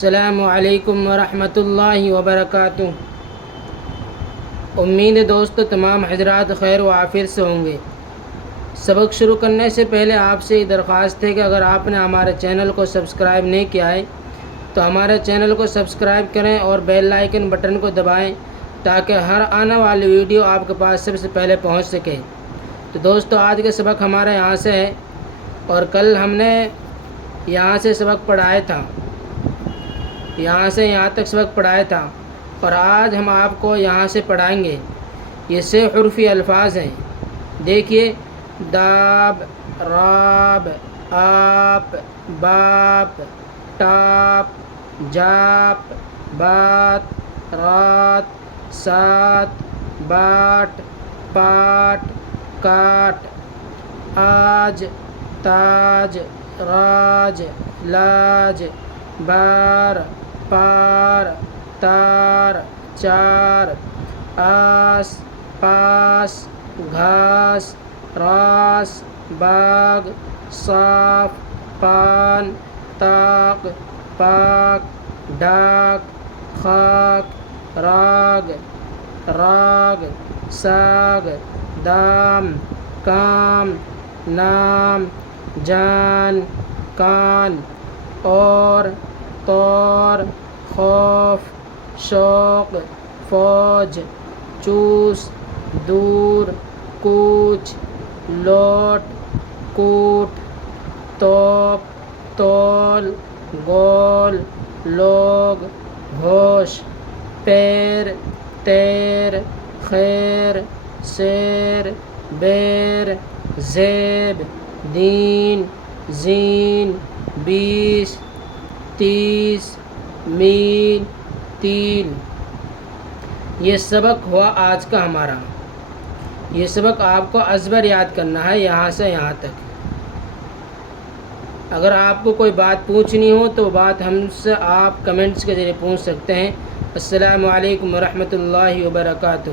السلام علیکم ورحمۃ اللہ وبرکاتہ۔ امید ہے دوستو تمام حضرات خیر و عافیت سے ہوں گے۔ سبق شروع کرنے سے پہلے آپ سے یہ درخواست ہے کہ اگر آپ نے ہمارے چینل کو سبسکرائب نہیں کیا ہے تو ہمارے چینل کو سبسکرائب کریں اور بیل آئیکن بٹن کو دبائیں تاکہ ہر آنے والی ویڈیو آپ کے پاس سب سے پہلے پہنچ سکے۔ تو دوستو آج کے سبق ہمارے یہاں سے ہے اور کل ہم نے یہاں سے سبق پڑھایا تھا، یہاں سے یہاں تک سبق پڑھایا تھا اور آج ہم آپ کو یہاں سے پڑھائیں گے۔ یہ 6 حرفی الفاظ ہیں، دیکھیے: داب، راب، آپ، باپ، ٹاپ، جاپ، بات، رات، سات، باٹ، پاٹ، کاٹ، آج، تاج، راج، لاج، بار، پار، تار، چار، آس، پاس، گھاس، راس، باغ، صاف، پان، طاق، پاک، ڈاک، خاک، راگ، راگ، ساگ، دام، کام، نام، جان، کان، اور، طور، خوف، شوق، فوج، چوس، دور، کوچ، لوٹ، کوٹ، توپ، تول، گول، لوگ، ہوش، پیر، تیر، خیر، شیر، بیر، زیب، دین، زین، 20، 30، میل، تیل۔ یہ سبق ہوا آج کا ہمارا۔ یہ سبق آپ کو ازبر یاد کرنا ہے یہاں سے یہاں تک۔ اگر آپ کو کوئی بات پوچھنی ہو تو بات ہم سے آپ کمنٹس کے ذریعے پوچھ سکتے ہیں۔ السلام علیکم ورحمۃ اللہ وبرکاتہ۔